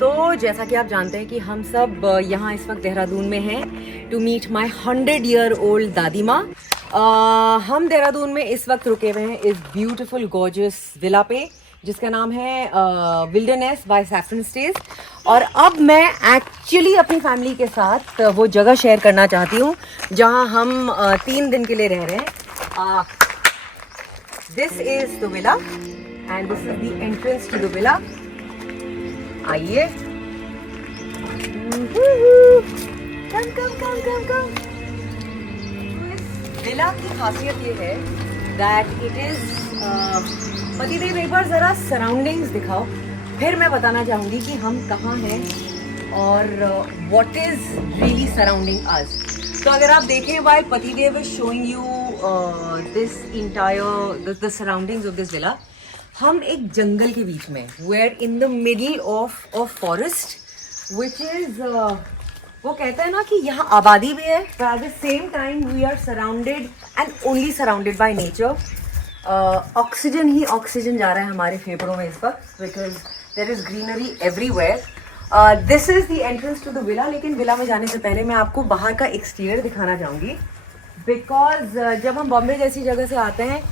तो जैसा कि आप जानते हैं कि हम सब यहाँ इस वक्त देहरादून में हैं टू मीट माई 100-year-old दादी माँ। हम देहरादून में इस वक्त रुके हुए हैं इस ब्यूटीफुल गॉर्जियस विला पे जिसका नाम है विल्डरनेस बाय सैफरन स्टेज। और अब मैं एक्चुअली अपनी फैमिली के साथ वो जगह शेयर करना चाहती हूँ जहाँ हम 3 दिन के लिए रह रहे हैं। This is the villa and this is the entrance to the villa. आइए, कम कम कम कम कम। इस विला की खासियत ये है दैट इट इज पतिदेव एक बार जरा सराउंडिंग्स दिखाओ, फिर मैं बताना चाहूँगी कि हम कहाँ हैं और what is really surrounding us. तो अगर आप देखें वाइल पतिदेव is showing you this entire the surroundings of this villa, हम एक जंगल के बीच में, where in the middle of forest which is वो कहते हैं ना कि यहाँ आबादी भी है but at the same time we are surrounded and only surrounded by nature। Oxygen ही ऑक्सीजन जा रहा है हमारे फेफड़ों में इस वक्त because there is greenery everywhere. This is the entrance to the villa. लेकिन विला में जाने से पहले मैं आपको बाहर का एक्सटीरियर दिखाना चाहूँगी बिकॉज जब हम बॉम्बे जैसी जगह से आते हैं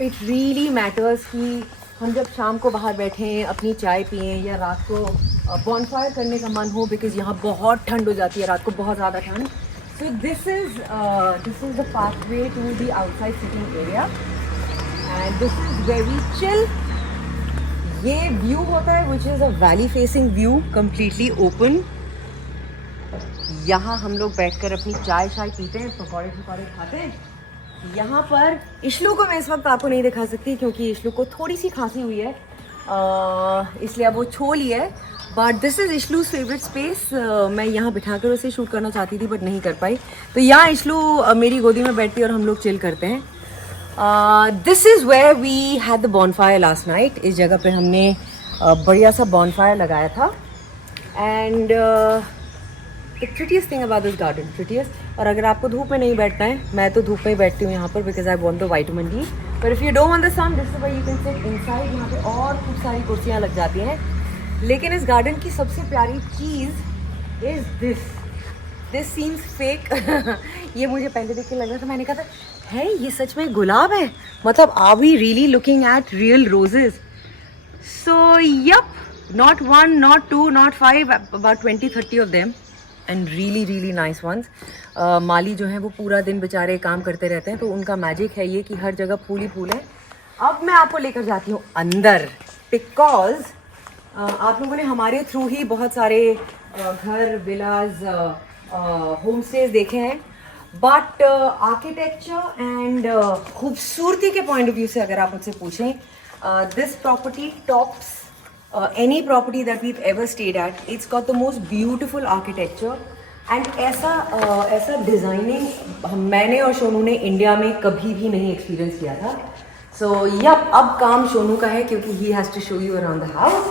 इट रियली मैटर्स कि हम जब शाम को बाहर बैठें, अपनी चाय पिएं या रात को बॉनफायर करने का मन हो बिकॉज यहाँ बहुत ठंड हो जाती है रात को, बहुत ज़्यादा ठंड। So this is the pathway to the outside sitting area and this is very chill. ये व्यू होता है which is a valley facing view, completely open. यहाँ हम लोग बैठकर अपनी चाय पीते हैं, पकौड़े खाते हैं। यहाँ पर इशलू को मैं इस वक्त आपको नहीं दिखा सकती क्योंकि इशलू को थोड़ी सी खांसी हुई है, इसलिए अब वो छो ली है। But this is Ishlu's favourite space. मैं यहाँ बिठाकर उसे शूट करना चाहती थी बट नहीं कर पाई, तो यहाँ इशलू मेरी गोदी में बैठती है और हम लोग चिल करते हैं। This is where we had the bonfire last night. इस जगह पे हमने बढ़िया सा बॉनफायर लगाया था and the prettiest thing about this garden, prettiest. और अगर आपको धूप में नहीं बैठना है, मैं तो धूप में ही बैठती हूँ यहाँ पर because I want the vitamin D. पर if you don't want the sun, this is where you can sit inside. यहाँ पे और खूब सारी कुर्सियाँ लग जाती हैं। लेकिन इस गार्डन की सबसे प्यारी चीज़ इज दिस सीम्स फेक। ये मुझे पहले देख के लग रहा था, मैंने कहा था है ये सच में गुलाब है, मतलब are we really looking at real roses. So yup, not 1, not 2, not 5, about 20-30 of them and really nice ones. माली जो है वो पूरा दिन बेचारे काम करते रहते हैं, तो उनका मैजिक है ये कि हर जगह फूल ही फूल है। अब मैं आपको लेकर जाती हूँ अंदर बिकॉज आप लोगों ने हमारे थ्रू ही बहुत सारे घर, विलाज, होम स्टेज देखे हैं, बट आर्किटेक्चर एंड खूबसूरती के पॉइंट ऑफ व्यू से अगर आप मुझसे पूछें, this property tops any property that we've ever stayed at. It's got the most beautiful architecture and ऐसा डिज़ाइनिंग मैंने और सोनू ने इंडिया में कभी भी नहीं एक्सपीरियंस किया था। सो यप, अब काम सोनू का है क्योंकि he has to show you around the house.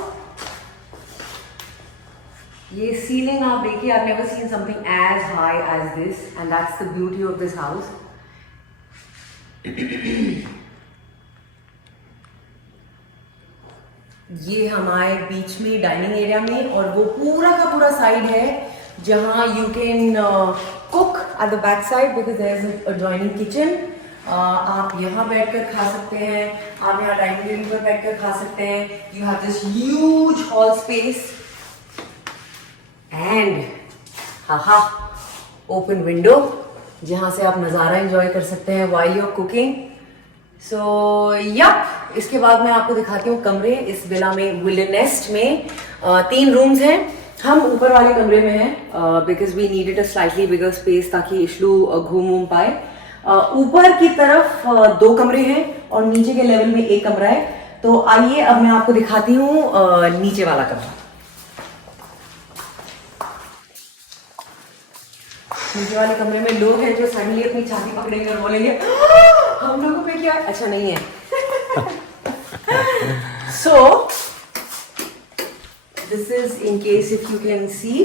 ये सीलिंग आप देखिए, I've never seen something as high as this and that's the beauty of this house। ये हमारे बीच में डाइनिंग एरिया में, और वो पूरा का पूरा साइड है जहाँ you can cook at the back side because there is a adjoining kitchen. आप यहाँ बैठकर खा सकते हैं, आप यहाँ डाइनिंग टेबल पर बैठकर खा सकते हैं। You have this huge hall space and हाहा ओपन विंडो जहाँ से आप नज़ारा एंजॉय कर सकते हैं while you are cooking. So yup, इसके बाद मैं आपको दिखाती हूँ कमरे। इस विला में, विल्डरनेस्ट में 3 रूम्स हैं। हम ऊपर वाले कमरे में हैं because we needed a slightly bigger space ताकि इशलू घूम पाए। ऊपर की तरफ 2 कमरे हैं और नीचे के लेवल में 1 कमरा है। तो आइए अब मैं आपको दिखाती हूँ नीचे वाला कमरा। नीचे वाले कमरे में लोग हैं जो सडनली अपनी छाती पकड़ेंगे और बोलेंगे हम लोगों पे क्या, अच्छा नहीं है। So this is in case if you can see,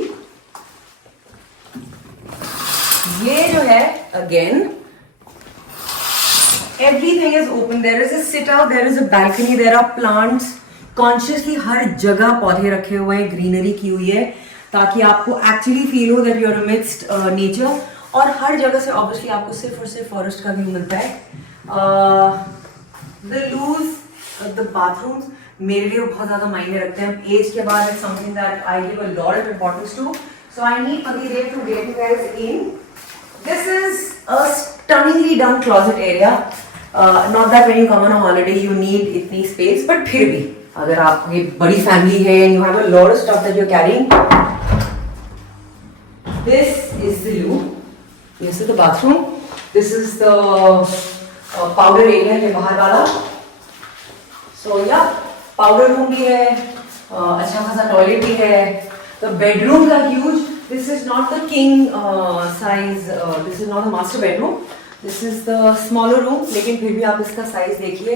ये जो है again everything is open, there is a sit out, there is a balcony, there are plants, consciously हर जगह पौधे रखे हुए हैं, ग्रीनरी की हुई है, ताकि आपको एक्चुअली फील हो that you are amidst nature. और हर जगह से ऑब्वियसली आपको सिर्फ और सिर्फ फॉरेस्ट का व्यू मिलता है। द लूज द बाथरूम्स मेरे लिए बहुत ज्यादा मायने रखते हैं। एज के बाद it's something that I give a lot of importance to, so I need Pati to get you guys in. This is a stunningly done closet area. Not that when you come on a holiday you need इतनी space, but फिर भी अगर आपकी बड़ी family है and you have a lot of stuff that you're carrying, this is the loo. This is the bathroom. This is the powder area है बाहर वाला. So yeah, powder room भी है, अच्छा खासा टॉयलेट भी है. The bedrooms are huge. This is not the king size. This is not the master bedroom. This is the smaller room. लेकिन फिर भी आप इसका size देखिए.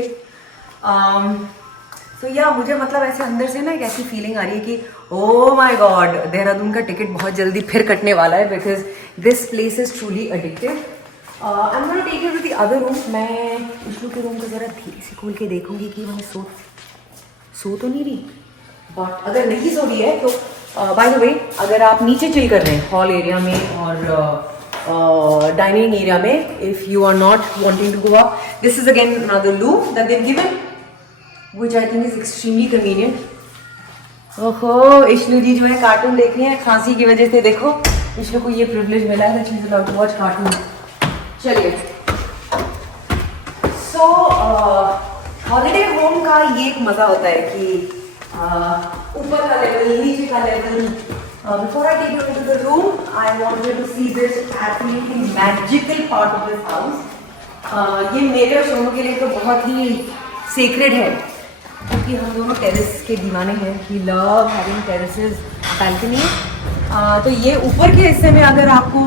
तो या मुझे मतलब ऐसे अंदर से ना एक ऐसी फीलिंग आ रही है कि ओ माय गॉड, देहरादून का टिकट बहुत जल्दी फिर कटने वाला है, because this place is truly addictive. I am gonna take you to the other room. मैं इशू के रूम को ज़रा धीरे से खोल के देखूंगी कि वह सो तो नहीं रही, बट अगर नहीं सो रही है तो बाय द वे अगर आप नीचे चिल कर रहे हैं हॉल एरिया में और डाइनिंग एरिया में, if you are not wanting to go up, this is again another room that they have given, which I think is extremely convenient. ओहो, इशलू जी जो है कार्टून देख रही है खांसी की वजह से। देखो इशलू को ये प्रिविलेज मिला है that she's allowed to watch cartoon. चलिए, सो हॉलीडे होम का ये एक मजा होता है कि ऊपर का लेवल, नीचे का level. Before I take you into the room, I want you to see this absolutely magical part of this house. ये मेरे और सोनू के लिए तो बहुत ही सेक्रेड है, क्योंकि हम दोनों टेरेस के दीवाने हैं। We love having terraces, balcony. तो ये ऊपर के हिस्से में अगर आपको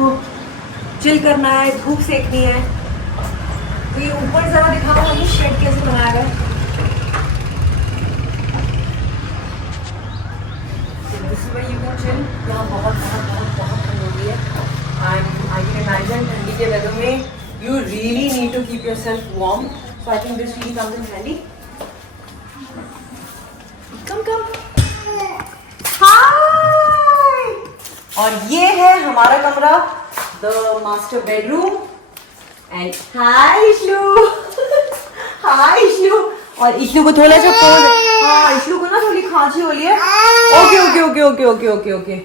चिल करना है, धूप सेकनी है, तो ये ऊपर ज़रा दिखाओ हमें शेड कैसे बनाया गया। This is where you can chill. यहाँ बहुत बहुत बहुत बहुत ठंड होती है, एंड आई कैन इमेजिन ठंडी के वेदर में you really need to keep yourself warm, so I think this really comes in handy. Come. Hi! और ये है हमारा कमरा, the master bedroom. And hi Ishlu, hi Ishlu. और इशलू को थोड़ा सा हाँ, इशलू को ना थोड़ी खांसी हो रही है। Okay okay okay okay okay okay okay.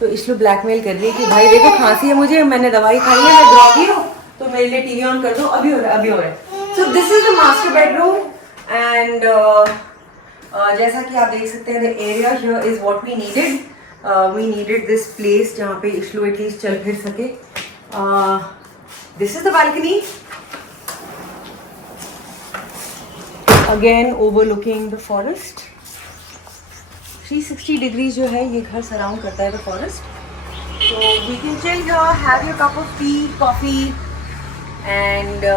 तो इशलू ब्लैकमेल कर रही है कि भाई देखो खांसी है मुझे, मैंने दवाई खाई है, मैं ग्रॉगी हूँ, तो मेरे लिए टीवी ऑन कर दो, अभी हो रहा है, अभी हो रहा है। So this is the master bedroom and जैसा कि आप देख सकते हैं, the area here is what we needed. We needed this place जहाँ पे इशलू एटलीस्ट चल फिर सके। This is the balcony, again overlooking the forest. 360 degrees जो है ये घर सराउंड करता है the forest, so we can chill here, have your cup of tea, coffee, and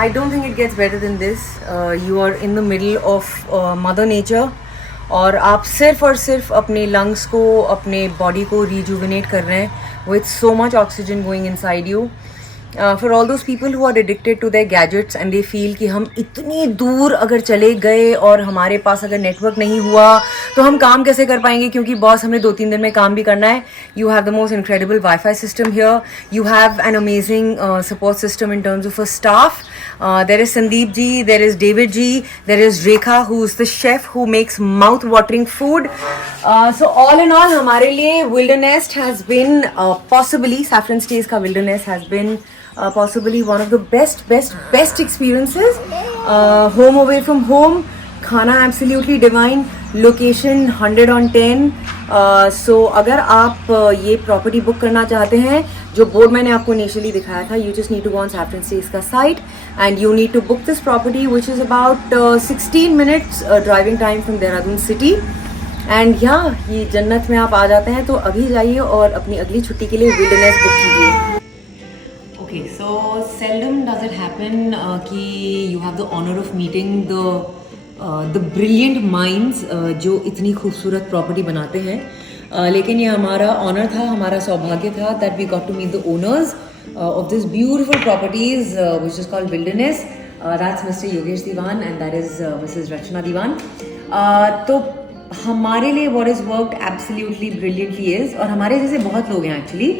I don't think it gets better than this. You are in the middle of mother nature, और आप सिर्फ और सिर्फ अपने lungs को, अपने body को rejuvenate कर रहे हैं with so much oxygen going inside you. For all those people who are addicted to their gadgets and they feel कि हम इतनी दूर अगर चले गए और हमारे पास अगर नेटवर्क नहीं हुआ तो हम काम कैसे कर पाएंगे, क्योंकि बॉस हमें 2-3 दिन में काम भी करना है। You have the most incredible Wi-Fi system here. You have an amazing support system in terms of a staff. There is Sandeep ji, there is David ji, there is Rekha who is the chef who makes mouth-watering food. So all in all हमारे लिए Wildernest has been possibly Saffron Stays का Wilderness has been possibly one of the best experiences. Home away from home, खाना absolutely divine, location 100 on 10. So अगर आप ये property book करना चाहते हैं, जो बोर्ड मैंने आपको इनिशियली दिखाया था, you just need to go on Saffron Stays का site and you need to book this property which is about 16 minutes driving time from Dehradun city. And yeah, ये जन्नत में आप आ जाते हैं, तो अभी जाइए और अपनी अगली छुट्टी के लिए Wilderness बुक कीजिए। Okay, so seldom does it happen कि you have the honor of meeting the brilliant minds जो इतनी खूबसूरत प्रॉपर्टी बनाते हैं। लेकिन ये हमारा ऑनर था, हमारा सौभाग्य था that we got to meet the owners of this beautiful properties which is called Wilderness. That's Mr Yogesh Diwan and that is Mrs Rachna Diwan. तो हमारे लिए what is worked absolutely brilliantly is, और हमारे जैसे बहुत लोग हैं एक्चुअली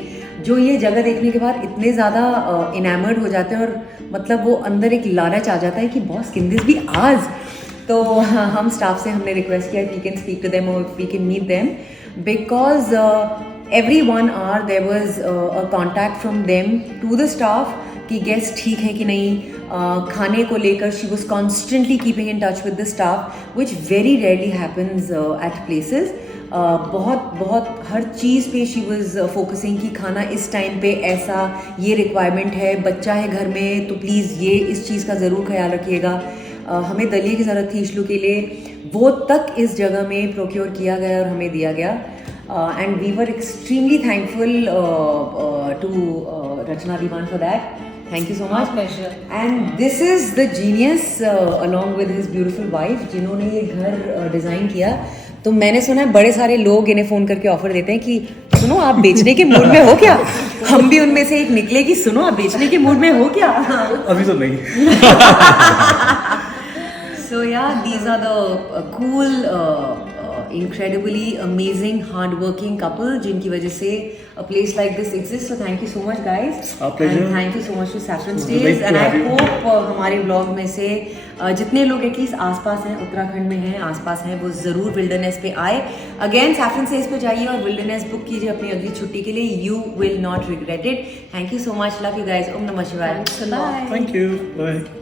जो ये जगह देखने के बाद इतने ज़्यादा इनामर्ड हो जाते हैं, और मतलब वो अंदर एक लालच आ जाता है कि बॉस कैन दिस बी आज. तो हम स्टाफ से हमने रिक्वेस्ट किया we can speak to them और we can meet them, because every 1 hour there was a contact from them to the staff कि गेस्ट ठीक है कि नहीं. खाने को लेकर she was constantly keeping in touch with the staff which very rarely happens at places. बहुत हर चीज़ पे शी वॉज फोकसिंग कि खाना इस टाइम पे ऐसा, ये रिक्वायरमेंट है, बच्चा है घर में तो प्लीज़ ये इस चीज़ का ज़रूर ख्याल रखिएगा. हमें दलिया की ज़रूरत थी इशलू के लिए, वो तक इस जगह में प्रोक्योर किया गया और हमें दिया गया. And we were extremely thankful to Rachna Diwan for that. Thank you so much. My pleasure. And this is the genius along with his beautiful wife जिन्होंने ये घर डिज़ाइन किया. तो मैंने सुना है बड़े सारे लोग इन्हें फ़ोन करके ऑफर देते हैं कि सुनो आप बेचने के मूड में हो क्या. हम भी उनमें से एक निकले कि सुनो आप बेचने के मूड में हो क्या. अभी तो नहीं. So yeah, these are the cool, incredibly amazing, hardworking couple जिनकी वजह से a place like this exists. So thank you so much, guys. Our pleasure. And thank you so much to Saffron It was Stays. great to And I have you. hope हमारे blog में से जितने लोग at least आसपास हैं, उत्तराखंड में हैं, आसपास हैं, वो ज़रूर विल्डरनेस पे आए. अगेन सैफरन स्टेज पे जाइए और विल्डरनेस बुक कीजिए अपनी अगली छुट्टी के लिए. You will not regret it. Thank you so much. Love you guys. ओम नमः शिवाय. Thanks a lot. Bye. Thank you. Bye.